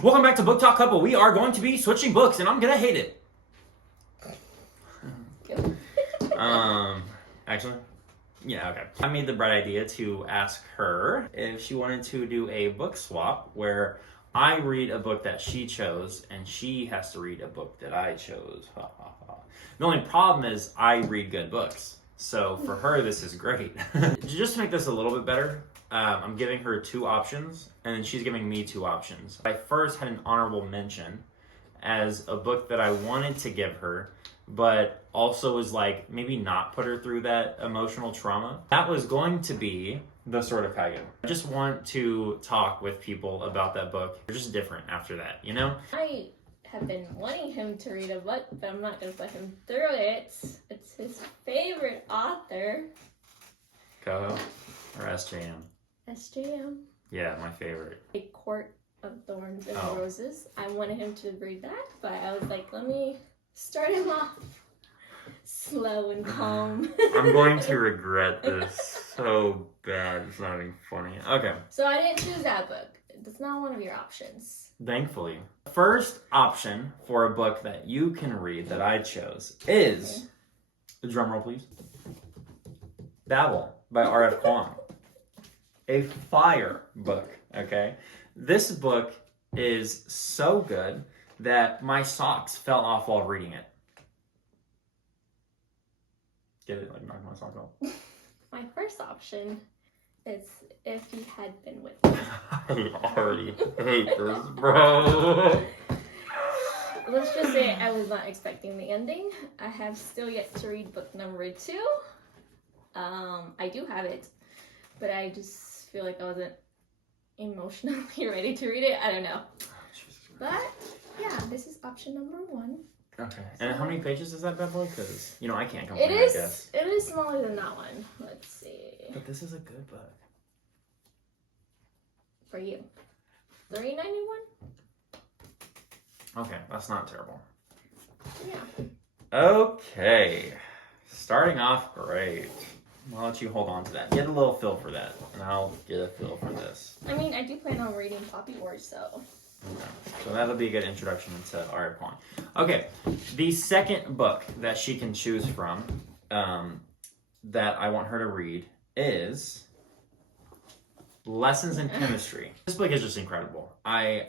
Welcome back to Book Talk Couple. We are going to be switching books, and I'm gonna hate it. Actually, yeah, okay. I made the bright idea to ask her if she wanted to do a book swap where I read a book that she chose, and she has to read a book that I chose. The only problem is I read good books. So for her, this is great. Just to make this a little bit better, I'm giving her 2 options, and then she's giving me 2 options. I first had an honorable mention as a book that I wanted to give her, but also was like, maybe not put her through that emotional trauma. That was going to be The Sword of Kaigen. I just want to talk with people about that book. They're just different after that, you know? I have been wanting him to read a book, but I'm not going to put him through it. It's his favorite author. Coho or SJM? SJM. Yeah, my favorite. A Court of Thorns and Roses. I wanted him to read that, but I was like, let me start him off slow and calm. I'm going to regret this so bad. It's not even funny. Okay. So I didn't choose that book. It's not one of your options. Thankfully. First option for a book that you can read that I chose is, drum roll please, Babel by R.F. Kuang. A fire book, okay? This book is so good that my socks fell off while reading it. Get it? Like, knock my socks off. My first option is If He Had Been With Me. I already hate this, bro. Let's just say I was not expecting the ending. I have still yet to read book number 2. I do have it, but I just feel like I wasn't emotionally ready to read it. I don't know. But yeah, this is option number 1. Okay. And how many pages is that bad boy? Because, you know, I can't complain, It is. I guess. It is smaller than that one. Let's see. But this is a good book. For you, $3.91. Okay, that's not terrible. Yeah. Okay. Starting off great. I'll let you hold on to that. Get a little feel for that, and I'll get a feel for this. I mean, I do plan on reading Poppy Wars, so. Okay. So that'll be a good introduction to R.F. Kuang. Okay, the second book that she can choose from that I want her to read is Lessons in Chemistry. This book is just incredible. I'm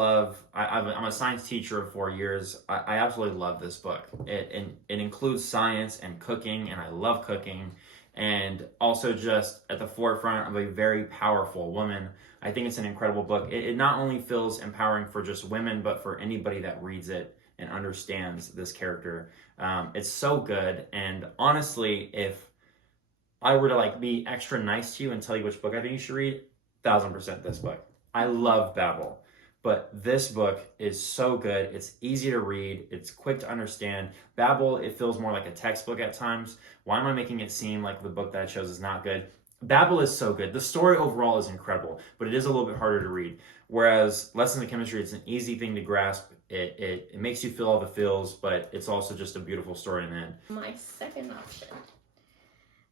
a science teacher of 4 years. I absolutely love this book. It includes science and cooking, and I love cooking. And also just at the forefront of a very powerful woman. I think it's an incredible book. It not only feels empowering for just women, but for anybody that reads it and understands this character. It's so good. And honestly, if I were to be extra nice to you and tell you which book I think you should read, 1000% this book. I love Babel. But this book is so good. It's easy to read. It's quick to understand. Babel, it feels more like a textbook at times. Why am I making it seem like the book that I chose is not good? Babel is so good. The story overall is incredible, but it is a little bit harder to read. Whereas Lessons in Chemistry, it's an easy thing to grasp. It makes you feel all the feels, but it's also just a beautiful story in the end. My second option.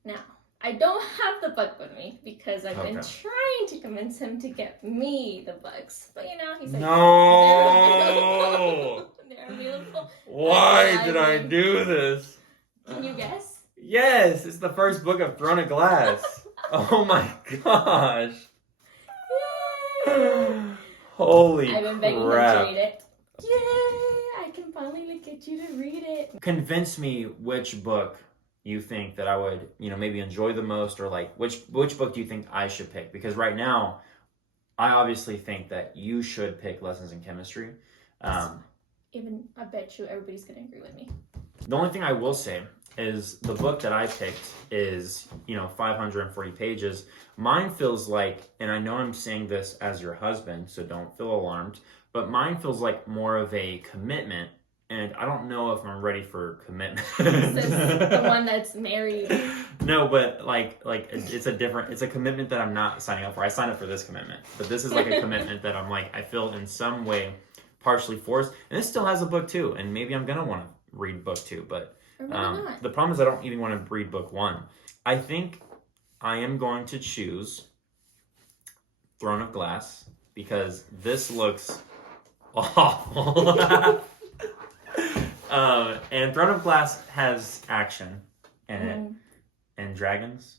Now, I don't have the book with me because I've been trying to convince him to get me the books. But he's like, no! They're available. Why did I do this? Can you guess? Yes, it's the first book of Throne of Glass. Oh my gosh. Yay! Holy I've been begging him to read it. Yay! I can finally get you to read it. Convince me which book you think that I would, maybe enjoy the most, or which book do you think I should pick? Because right now, I obviously think that you should pick Lessons in Chemistry. Even I bet you everybody's gonna agree with me. The only thing I will say is the book that I picked is, 540 pages. Mine feels like, and I know I'm saying this as your husband, so don't feel alarmed, but mine feels like more of a commitment. And I don't know if I'm ready for commitment. This is the one that's married. No, but it's a commitment that I'm not signing up for. I signed up for this commitment, but this is like a commitment that I'm I feel in some way partially forced. And this still has a book 2, and maybe I'm gonna want to read book 2, but the problem is I don't even want to read book 1. I think I am going to choose Throne of Glass because this looks awful. And Throne of Glass has action in it, and dragons,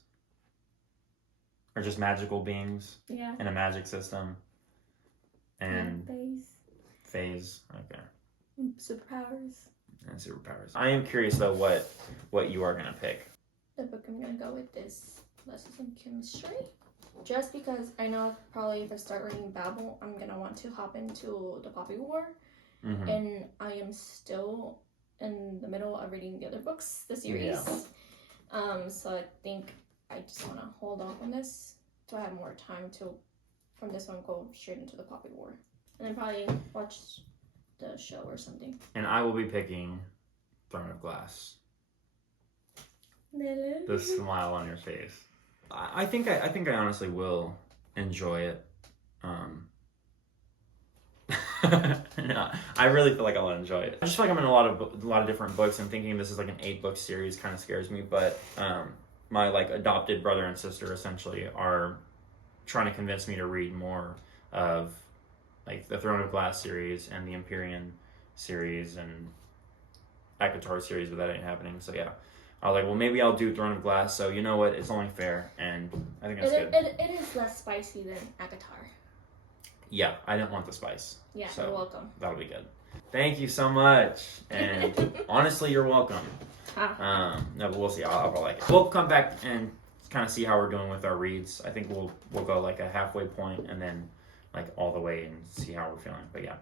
or just magical beings, Yeah. in a magic system, and phase. Okay. Superpowers. And superpowers. I am curious though what you are gonna pick. The book I'm gonna go with is Lessons in Chemistry. Just because I know probably if I start reading Babel, I'm gonna want to hop into the Poppy War. Mm-hmm. And I am still in the middle of reading the other books, the series. Yeah. So I think I just want to hold off on this so I have more time to, from this one, go straight into the Poppy War. And then probably watch the show or something. And I will be picking Throne of Glass. The smile on your face. I think I honestly will enjoy it. No, I really feel like I'll enjoy it. I just feel like I'm in a lot of different books, and thinking this is like an 8-book series kind of scares me. But my like adopted brother and sister essentially are trying to convince me to read more of like the Throne of Glass series and the Empyrean series and ACOTAR series, but that ain't happening. So yeah, I was like, well, maybe I'll do Throne of Glass. So you know what? It's only fair, and I think that's good. It is less spicy than ACOTAR. Yeah, I didn't want the spice. Yeah, so you're welcome. That'll be good. Thank you so much. And honestly, you're welcome. No, but we'll see. I'll like it. We'll come back and kind of see how we're doing with our reads. I think we'll go like a halfway point and then like all the way and see how we're feeling. But yeah.